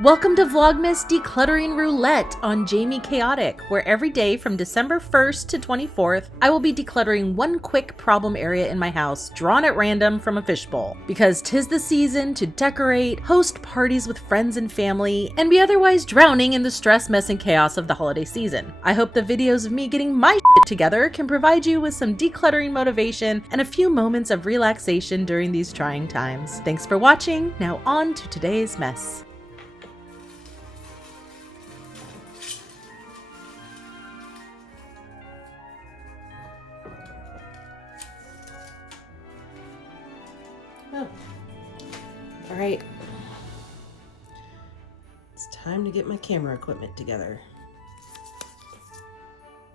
Welcome to Vlogmas Decluttering Roulette on Jamie Chaotic, where every day from December 1st to 24th, I will be decluttering one quick problem area in my house, drawn at random from a fishbowl. Because 'tis the season to decorate, host parties with friends and family, and be otherwise drowning in the stress, mess, and chaos of the holiday season. I hope the videos of me getting my shit together can provide you with some decluttering motivation and a few moments of relaxation during these trying times. Thanks for watching. Now on to today's mess. Oh. All right, it's time to get my camera equipment together.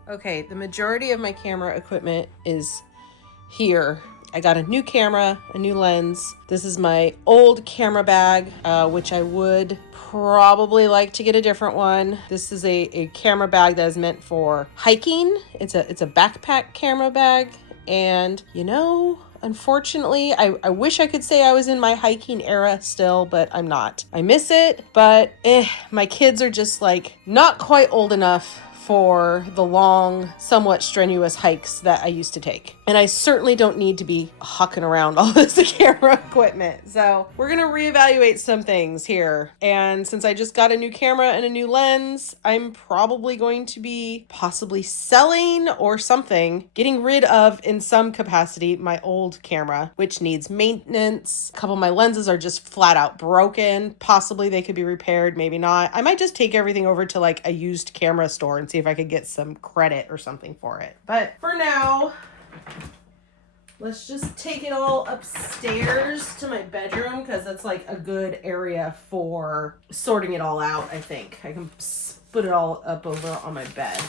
Okay, the majority of my camera equipment is here. I got a new camera, a new lens. This is my old camera bag, which I would probably like to get a different one. This is a camera bag that is meant for hiking. It's a backpack camera bag, and you know, unfortunately, I wish I could say I was in my hiking era still, but I'm not. I miss it, but my kids are just like not quite old enough for the long, somewhat strenuous hikes that I used to take. And I certainly don't need to be hucking around all this camera equipment. So we're gonna reevaluate some things here. And since I just got a new camera and a new lens, I'm probably going to be possibly selling or something, getting rid of in some capacity my old camera, which needs maintenance. A couple of my lenses are just flat out broken. Possibly they could be repaired, maybe not. I might just take everything over to like a used camera store and see if I could get some credit or something for it. But for now, let's just take it all upstairs to my bedroom because that's like a good area for sorting it all out, I think. I can put it all up over on my bed.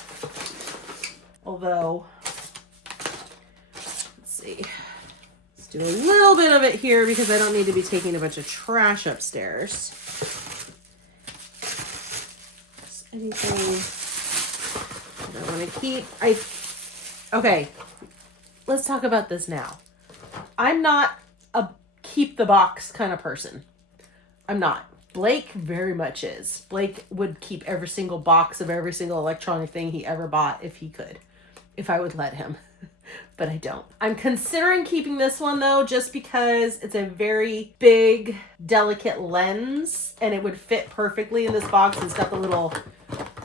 Although, let's see. Let's do a little bit of it here because I don't need to be taking a bunch of trash upstairs. Just anything I want to keep. Okay. Let's talk about this now. I'm not a keep the box kind of person. I'm not. Blake very much is. Blake would keep every single box of every single electronic thing he ever bought if he could, if I would let him. But I don't. I'm considering keeping this one though, just because it's a very big, delicate lens and it would fit perfectly in this box. It's got the little,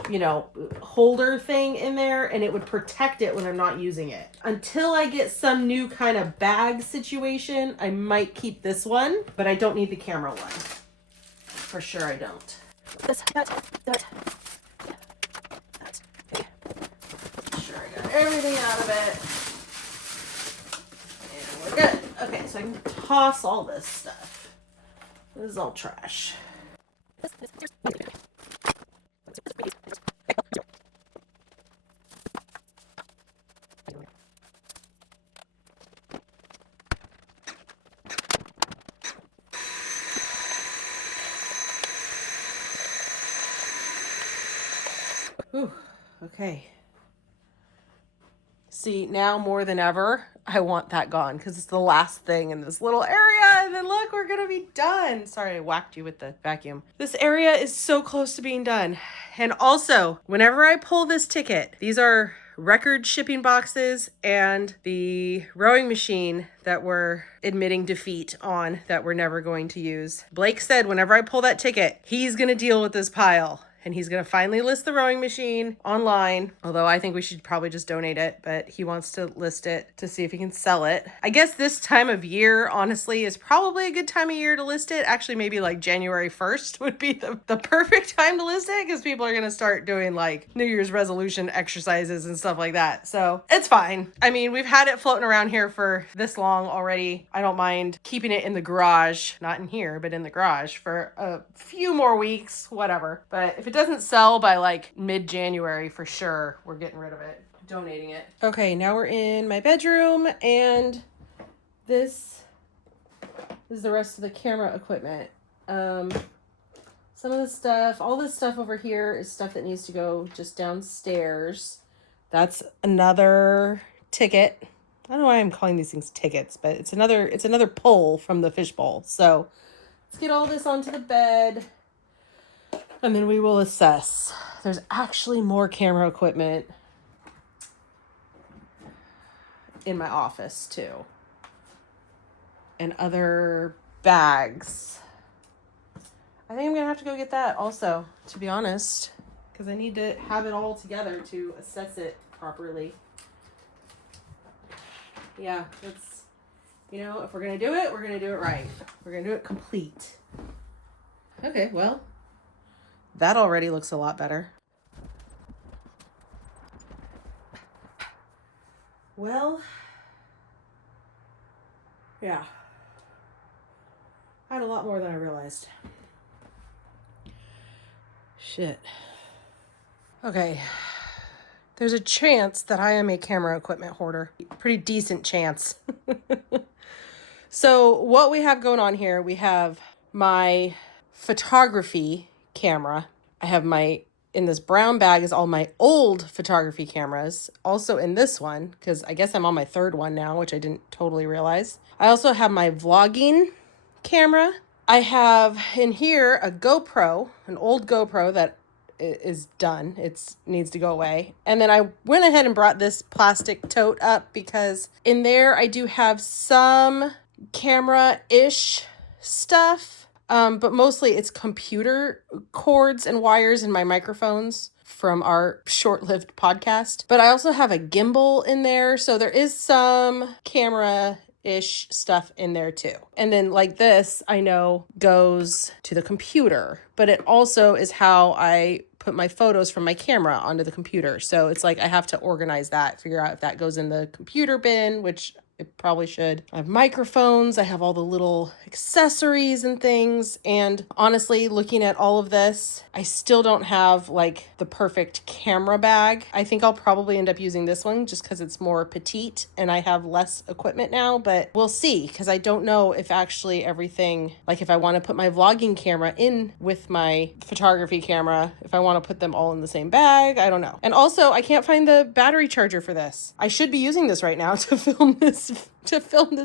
you know, holder thing in there and it would protect it when I'm not using it. Until I get some new kind of bag situation, I might keep this one, but I don't need the camera one. For sure I don't. That. Okay. Make sure I got everything out of it. And we're good. Okay, so I can toss all this stuff. This is all trash. Whew, okay. See, now more than ever, I want that gone because it's the last thing in this little area. And then look, we're going to be done. Sorry, I whacked you with the vacuum. This area is so close to being done. And also, whenever I pull this ticket, these are record shipping boxes and the rowing machine that we're admitting defeat on that we're never going to use. Blake said whenever I pull that ticket, he's going to deal with this pile. And he's going to finally list the rowing machine online. Although I think we should probably just donate it. But he wants to list it to see if he can sell it. I guess this time of year, honestly, is probably a good time of year to list it. Actually, maybe like January 1st would be the perfect time to list it. Because people are going to start doing like New Year's resolution exercises and stuff like that. So it's fine. I mean, we've had it floating around here for this long already. I don't mind keeping it in the garage. Not in here, but in the garage for a few more weeks. Whatever. But if it doesn't sell by like mid-January, for sure we're getting rid of it, donating it. Okay, now we're in my bedroom and this is the rest of the camera equipment. Some of the stuff, all this stuff over here is stuff that needs to go just downstairs. That's another ticket. I don't know why I'm calling these things tickets, but it's another pull from the fishbowl. So let's get all this onto the bed. And then we will assess. There's actually more camera equipment in my office too. And other bags. I think I'm gonna have to go get that also, to be honest, because I need to have it all together to assess it properly. Yeah, it's, you know, if we're gonna do it, we're gonna do it right. We're gonna do it complete. Okay, well, that already looks a lot better. Well, yeah. I had a lot more than I realized. Shit. Okay. There's a chance that I am a camera equipment hoarder. Pretty decent chance. So what we have going on here, we have my photography camera. I have in this brown bag is all my old photography cameras. Also in this one, because I guess I'm on my third one now, which I didn't totally realize. I also have my vlogging camera. I have in here a GoPro, an old GoPro that is done. It needs to go away. And then I went ahead and brought this plastic tote up because in there I do have some camera-ish stuff. But mostly it's computer cords and wires and my microphones from our short-lived podcast. But I also have a gimbal in there. So there is some camera-ish stuff in there too. And then like this, I know goes to the computer, but it also is how I put my photos from my camera onto the computer. So it's like I have to organize that, figure out if that goes in the computer bin, which it probably should. I have microphones. I have all the little accessories and things. And honestly, looking at all of this, I still don't have like the perfect camera bag. I think I'll probably end up using this one just because it's more petite and I have less equipment now, but we'll see because I don't know if actually everything, like if I want to put my vlogging camera in with my photography camera, if I want to put them all in the same bag, I don't know. And also I can't find the battery charger for this. I should be using this right now to film this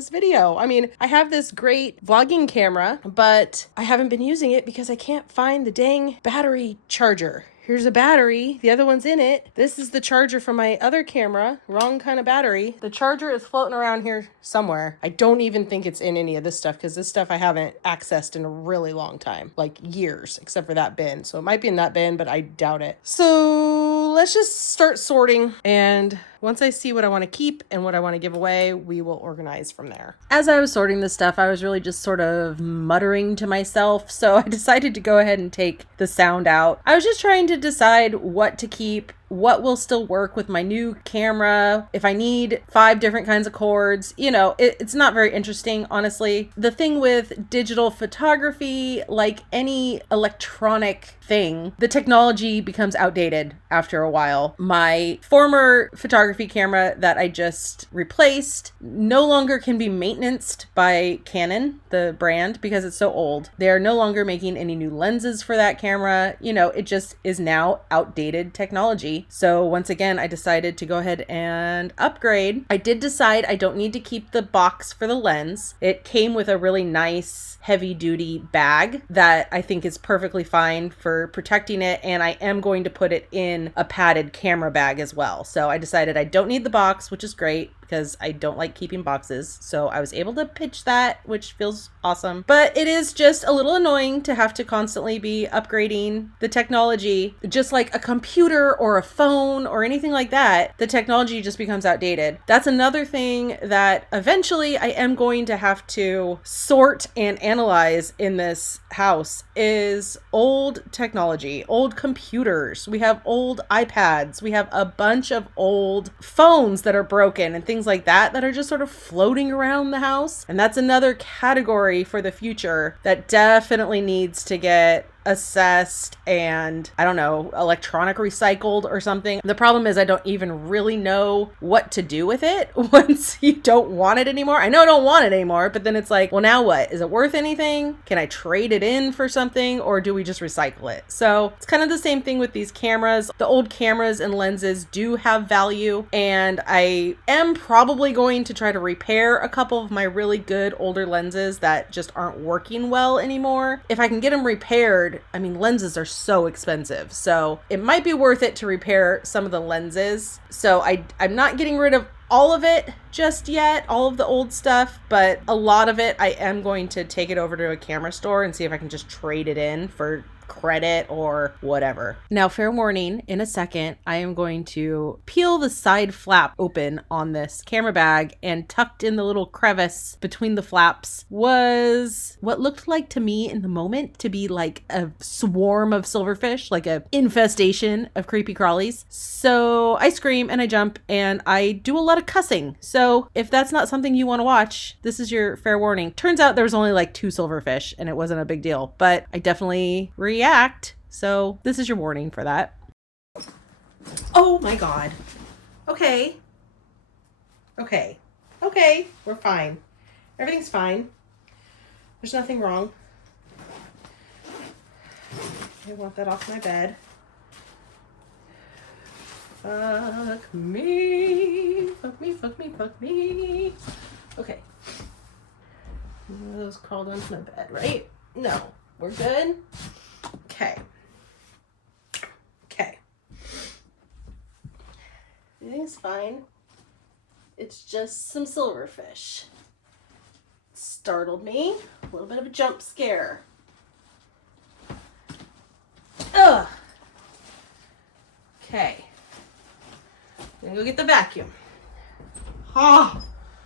video. I mean, I have this great vlogging camera, but I haven't been using it because I can't find the dang battery charger. Here's a battery. The other one's in it. This is the charger for my other camera. Wrong kind of battery. The charger is floating around here somewhere. I don't even think it's in any of this stuff because this stuff I haven't accessed in a really long time, like years, except for that bin. So it might be in that bin, but I doubt it. So let's just start sorting, and once I see what I want to keep and what I want to give away, we will organize from there. As I was sorting this stuff, I was really just sort of muttering to myself, so I decided to go ahead and take the sound out. I was just trying to decide what to keep, what will still work with my new camera, if I need 5 different kinds of cords. You know, it's not very interesting, honestly. The thing with digital photography, like any electronic thing, the technology becomes outdated after a while. My former photography camera that I just replaced no longer can be maintained by Canon, the brand, because it's so old. They are no longer making any new lenses for that camera. You know, it just is now outdated technology. So once again, I decided to go ahead and upgrade. I did decide I don't need to keep the box for the lens. It came with a really nice heavy duty bag that I think is perfectly fine for protecting it, and I am going to put it in a padded camera bag as well. So I decided I don't need the box, which is great because I don't like keeping boxes. So I was able to pitch that, which feels awesome. But it is just a little annoying to have to constantly be upgrading the technology. Just like a computer or a phone or anything like that, the technology just becomes outdated. That's another thing that eventually I am going to have to sort and analyze in this house is old technology, old computers. We have old iPads. We have a bunch of old phones that are broken and things like that are just sort of floating around the house. And that's another category for the future that definitely needs to get assessed and, I don't know, electronic recycled or something. The problem is I don't even really know what to do with it once you don't want it anymore. I know I don't want it anymore, but then it's like, well, now what? Is it worth anything? Can I trade it in for something, or do we just recycle it? So it's kind of the same thing with these cameras. The old cameras and lenses do have value, and I am probably going to try to repair a couple of my really good older lenses that just aren't working well anymore. If I can get them repaired, hard. I mean, lenses are so expensive, so it might be worth it to repair some of the lenses. So I'm not getting rid of all of it just yet, all of the old stuff, but a lot of it I am going to take it over to a camera store and see if I can just trade it in for credit or whatever. Now, fair warning, in a second, I am going to peel the side flap open on this camera bag, and tucked in the little crevice between the flaps was what looked like to me in the moment to be like a swarm of silverfish, like a infestation of creepy crawlies. So I scream and I jump and I do a lot of cussing. So if that's not something you want to watch, this is your fair warning. Turns out there was only like 2 silverfish and it wasn't a big deal, but I definitely react. So this is your warning for that. Oh my God. Okay. We're fine. Everything's fine. There's nothing wrong. I want that off my bed. Fuck me. Okay. Those crawled onto my bed, right? No. We're good? Okay. Everything's fine. It's just some silverfish. Startled me. A little bit of a jump scare. Ugh. Okay. I'm gonna go get the vacuum.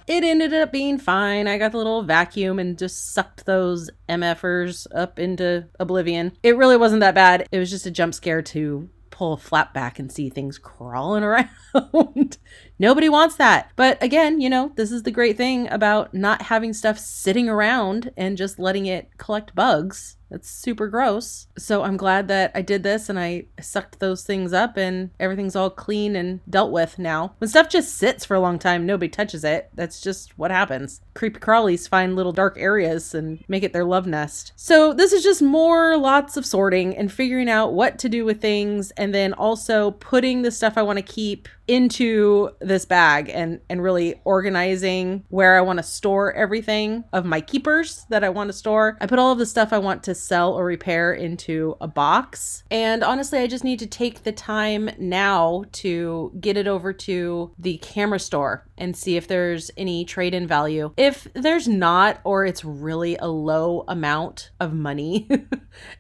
It ended up being fine. I got the little vacuum and just sucked those MFers up into oblivion. It really wasn't that bad. It was just a jump scare to pull a flap back and see things crawling around. Nobody wants that. But again, you know, this is the great thing about not having stuff sitting around and just letting it collect bugs. That's super gross. So I'm glad that I did this and I sucked those things up and everything's all clean and dealt with now. When stuff just sits for a long time, nobody touches it. That's just what happens. Creepy crawlies find little dark areas and make it their love nest. So this is just lots of sorting and figuring out what to do with things, and then also putting the stuff I want to keep into this bag and really organizing where I want to store everything of my keepers that I want to store. I put all of the stuff I want to sell or repair into a box. And honestly, I just need to take the time now to get it over to the camera store and see if there's any trade-in value. If there's not, or it's really a low amount of money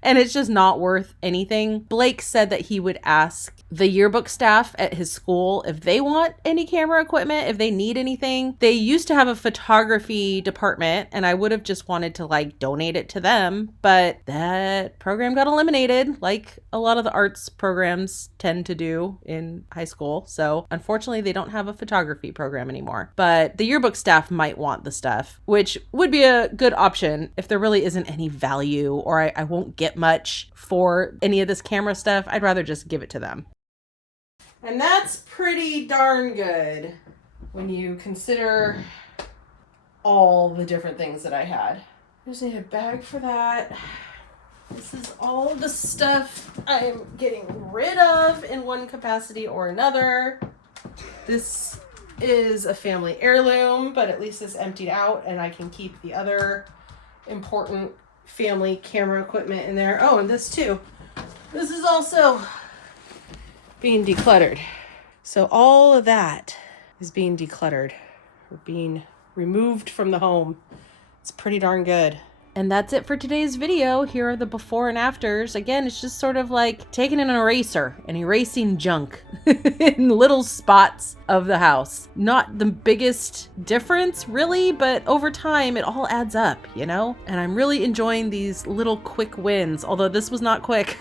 and it's just not worth anything, Blake said that he would ask the yearbook staff at his school if they want any camera equipment, if they need anything. They used to have a photography department and I would have just wanted to like donate it to them, but that program got eliminated like a lot of the arts programs tend to do in high school. So unfortunately they don't have a photography program anymore, but the yearbook staff might want the stuff, which would be a good option if there really isn't any value or I won't get much for any of this camera stuff. I'd rather just give it to them. And that's pretty darn good when you consider all the different things that I had. I just need a bag for that. This is all the stuff I'm getting rid of in one capacity or another. This is a family heirloom, but at least it's emptied out and I can keep the other important family camera equipment in there. Oh, and this too. This is also being decluttered. So all of that is being decluttered or being removed from the home. It's pretty darn good. And that's it for today's video. Here are the before and afters. Again, it's just sort of like taking an eraser and erasing junk in little spots of the house. Not the biggest difference really, but over time it all adds up, you know? And I'm really enjoying these little quick wins, although this was not quick.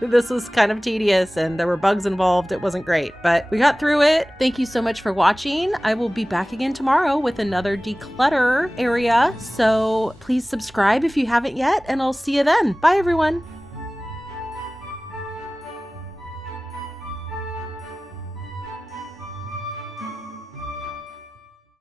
This was kind of tedious and there were bugs involved. It wasn't great, but we got through it. Thank you so much for watching. I will be back again tomorrow with another declutter area. So please subscribe if you haven't yet, and I'll see you then. Bye everyone.